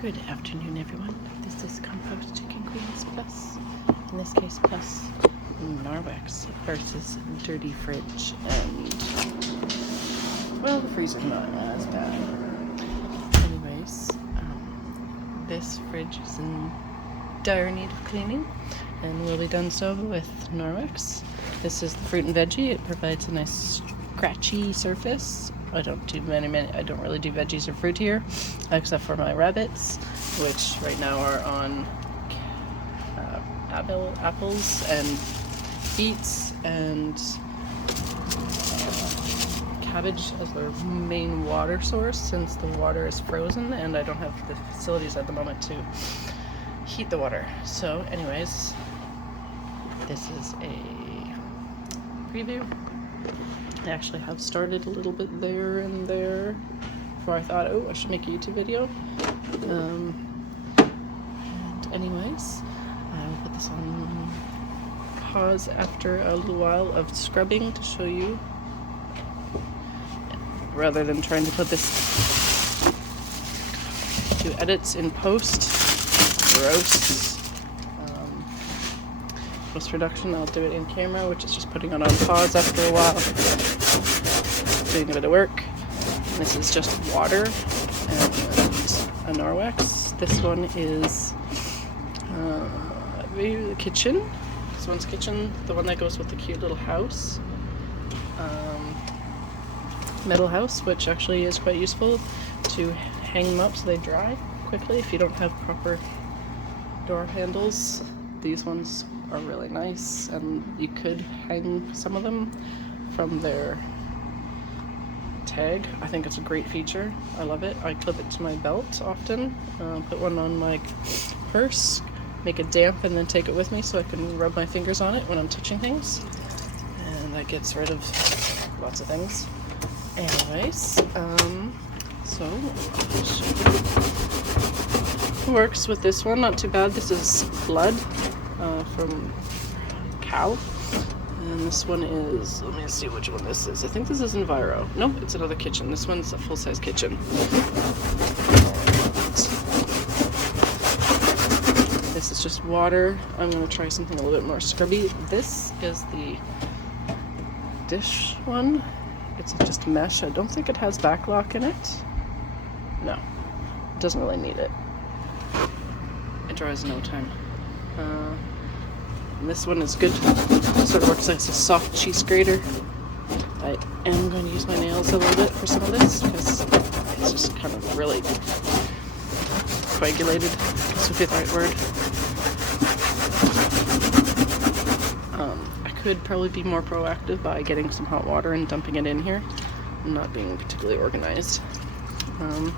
Good afternoon, everyone. This is Compost Chicken Queens Plus, in this case Plus Norwex versus Dirty Fridge, and, well, the freezer's not as bad. Anyways, this fridge is in dire need of cleaning, and will be done so with Norwex. This is the fruit and veggie. It provides a nice scratchy surface. I don't really do veggies or fruit here, except for my rabbits, which right now are on apples and beets and cabbage as their main water source, since the water is frozen and I don't have the facilities at the moment to heat the water. So anyways, this is a preview. I actually have started a little bit there and there before I thought, oh, I should make a YouTube video. And anyways, I will put this on pause after a little while of scrubbing to show you, rather than trying to put this to edits in post. Gross. Post-production, I'll do it in camera, which is just putting it on pause after a while, doing a bit of work. This is just water and a Norwex. This one is the kitchen. This one's kitchen, the one that goes with the cute little house, metal house, which actually is quite useful to hang them up so they dry quickly if you don't have proper door handles. These ones are really nice, and you could hang some of them from their tag. I think it's a great feature. I love it. I clip it to my belt often, put one on my purse, make it damp, and then take it with me so I can rub my fingers on it when I'm touching things, and that gets rid of lots of things. Anyways, so it works with this one, not too bad. This is blood from cow, and this one is, let me see which one this is. I think this is Enviro. Nope, it's another kitchen. This one's a full-size kitchen. This is just water. I'm going to try something a little bit more scrubby. This is the dish one. It's just mesh. I don't think it has backlock in it. No, it doesn't really need it. It dries in no time. And this one is good. Sort of works like a soft cheese grater. I am going to use my nails a little bit for some of this because it's just kind of really coagulated. This would be the right word. I could probably be more proactive by getting some hot water and dumping it in here. I'm not being particularly organized. I'm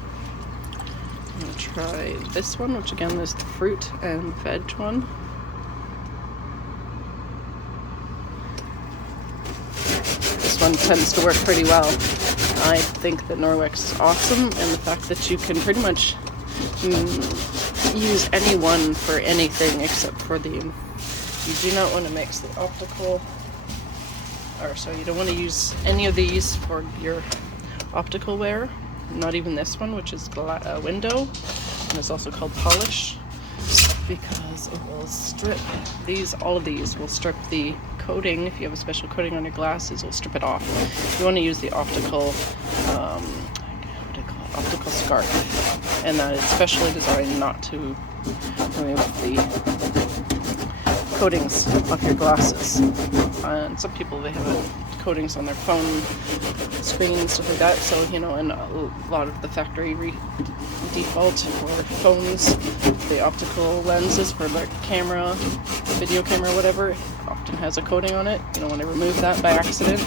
going to try this one, which again is the fruit and veg one. This one tends to work pretty well. I think that Norwex is awesome, and the fact that you can pretty much use any one for anything except for you do not want to mix the optical, you don't want to use any of these for your optical wear. Not even this one, which is window, and it's also called polish, because it will strip all of these will strip the coating. If you have a special coating on your glasses, it will strip it off. You want to use the optical, optical scarf, and that is specially designed not to remove the coatings off your glasses. And some people, they have coatings on their phone screens, stuff like that, so and a lot of the factory default for phones, the optical lenses for the camera, video camera, whatever, often has a coating on it. You don't want to remove that by accident,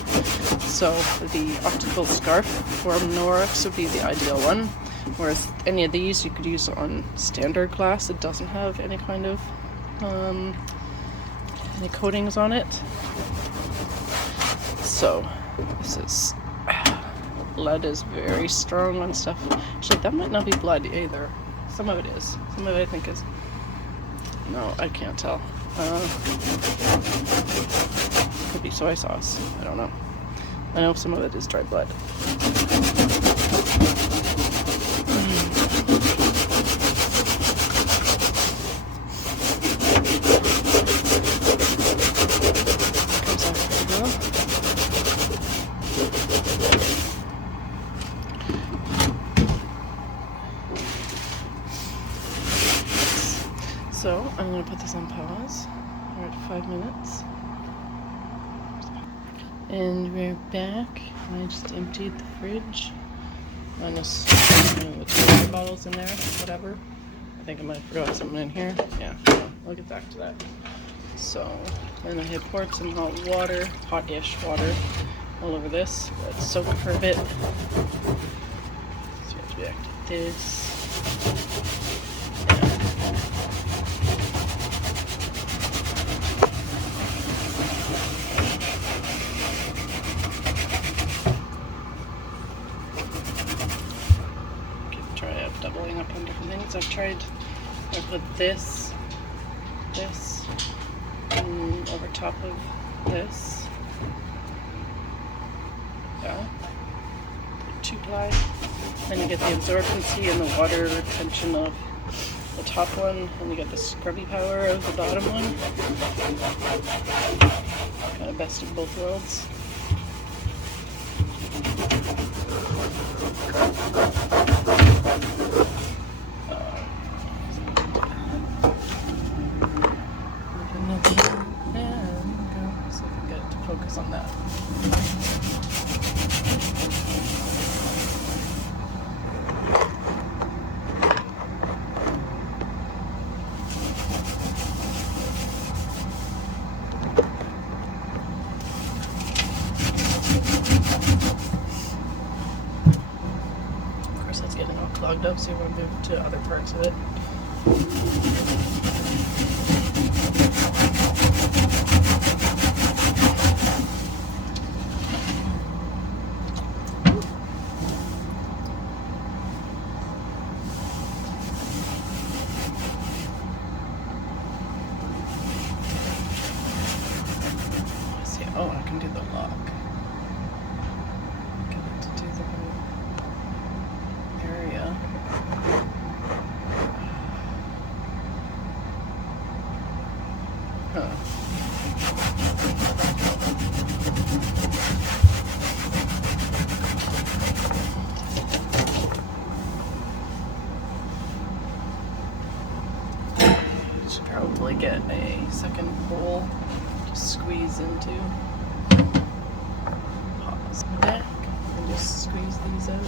so the optical scarf from Norwex would be the ideal one, whereas any of these you could use on standard glass. It doesn't have any kind of any coatings on it. So this is, lead is very strong on stuff. Actually, that might not be blood either. Some of it is. Some of it I think is. No, I can't tell. Could be soy sauce. I don't know. I know some of it is dried blood. So I'm gonna put this on pause. We're at 5 minutes. And we're back. I just emptied the fridge. Minus the toilet bottles in there, whatever. I think I might have forgot something in here. Yeah, I'll get back to that. So, then I had poured some hot water, hot-ish water, all over this. Let it soak for a bit. So you have to react to this. Try doubling up on different things. I've tried, I put this, and over top of this. Yeah. 2-ply. Then you get the absorbency and the water retention of the top one, and you get the scrubby power of the bottom one. Kind of best of both worlds. So I can get it to focus on that. Of course, that's getting all clogged up, so you want to move to other parts of it. Oh, I can do the lock. Get it to do the whole area. Huh. Should probably get a second hole to squeeze into. Pause back and just squeeze these out.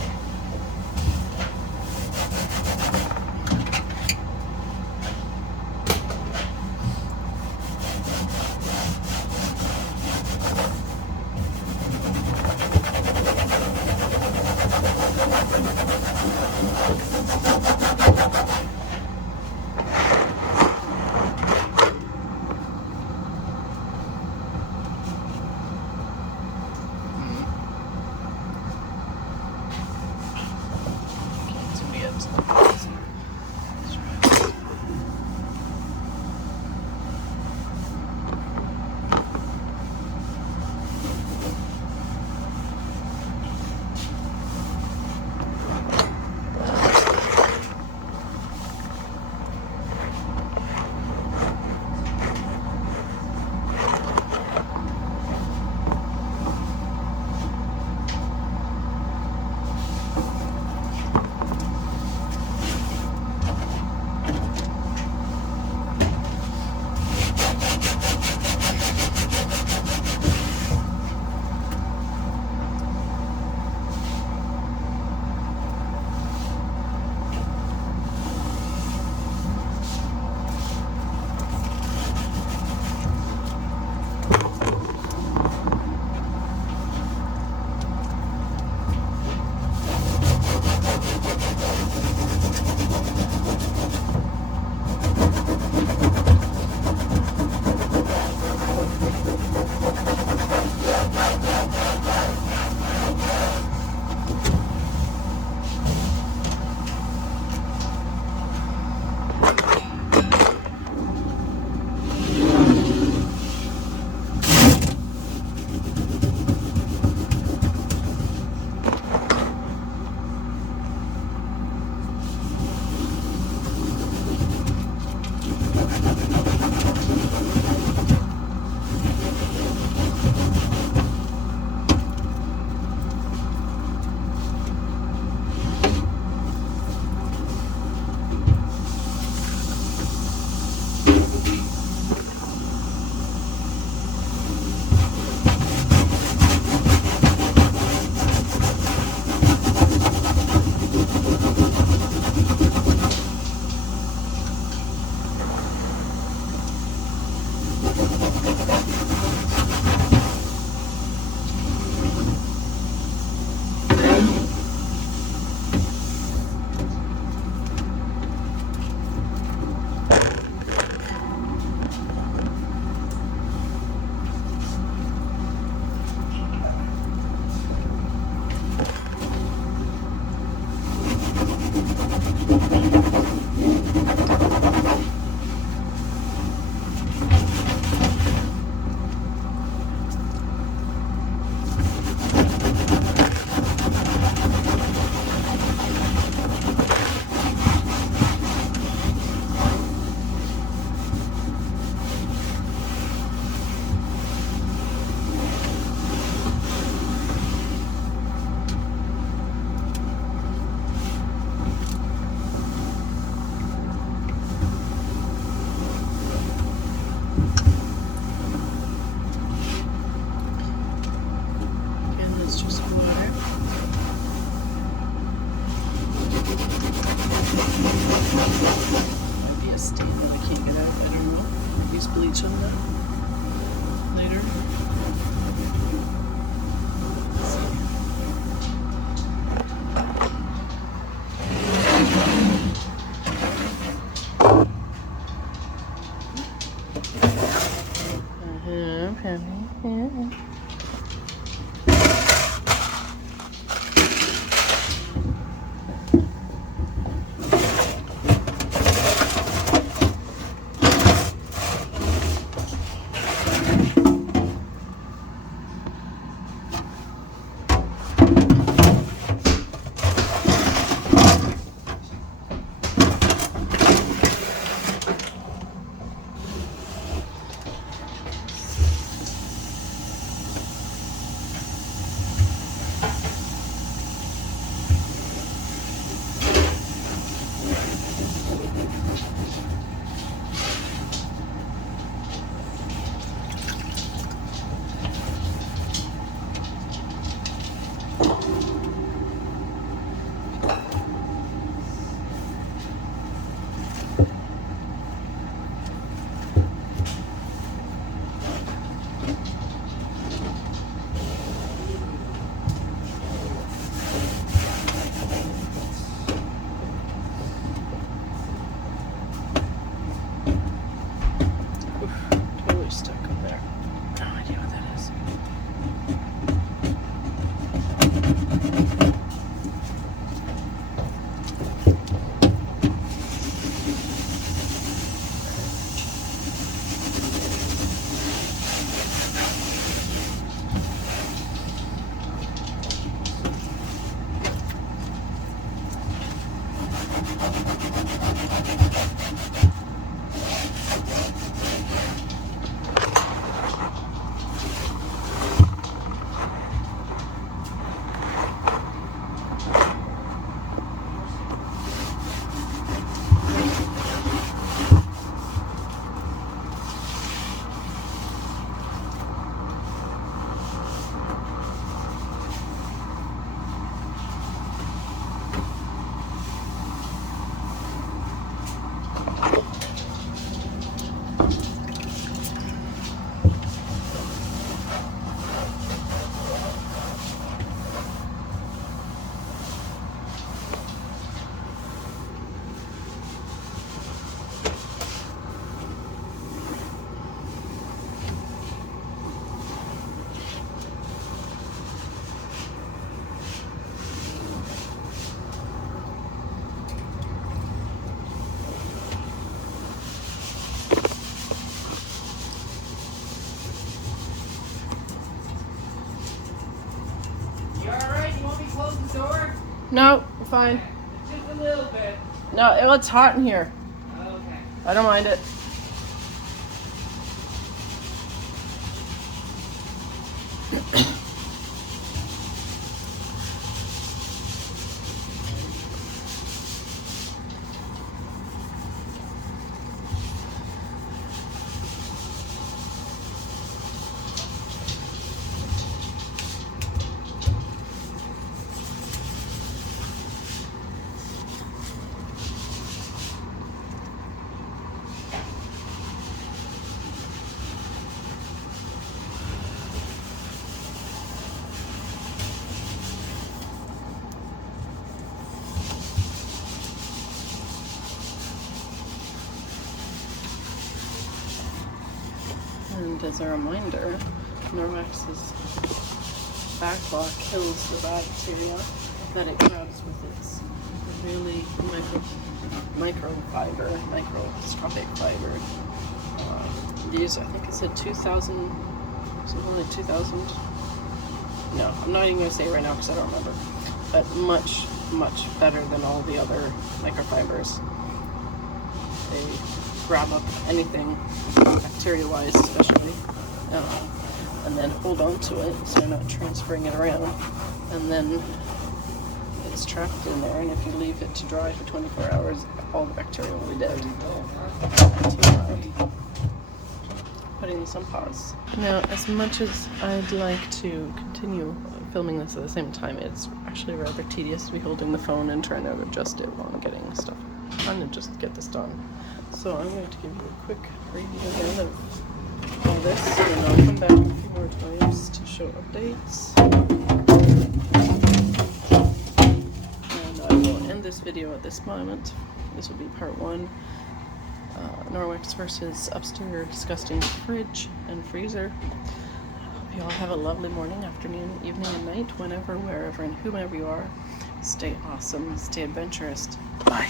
bleach on that later. Let's see. Totally stuck in there. No idea what that is. No, I'm fine. Just a little bit. No, it's hot in here. Okay. I don't mind it. And as a reminder, Norwex's backlock kills the bacteria that it grabs with its really microscopic fiber. These, I think it said 2,000, something like 2,000. No, I'm not even going to say it right now because I don't remember. But much, much better than all the other microfibers. They grab up anything, bacteria-wise especially, and then hold on to it so you're not transferring it around. And then it's trapped in there, and if you leave it to dry for 24 hours, all the bacteria will be dead. Putting this on pause. Now, as much as I'd like to continue filming this at the same time, it's actually rather tedious to be holding the phone and trying to adjust it while I'm getting stuff. I'm trying to just get this done. So I'm going to give you a quick review again of all this, and then I'll come back a few more times to show updates. And I will end this video at this moment. This will be part 1. Norwex versus upstairs disgusting fridge and freezer. I hope you all have a lovely morning, afternoon, evening, and night, whenever, wherever, and whomever you are. Stay awesome, stay adventurous. Bye.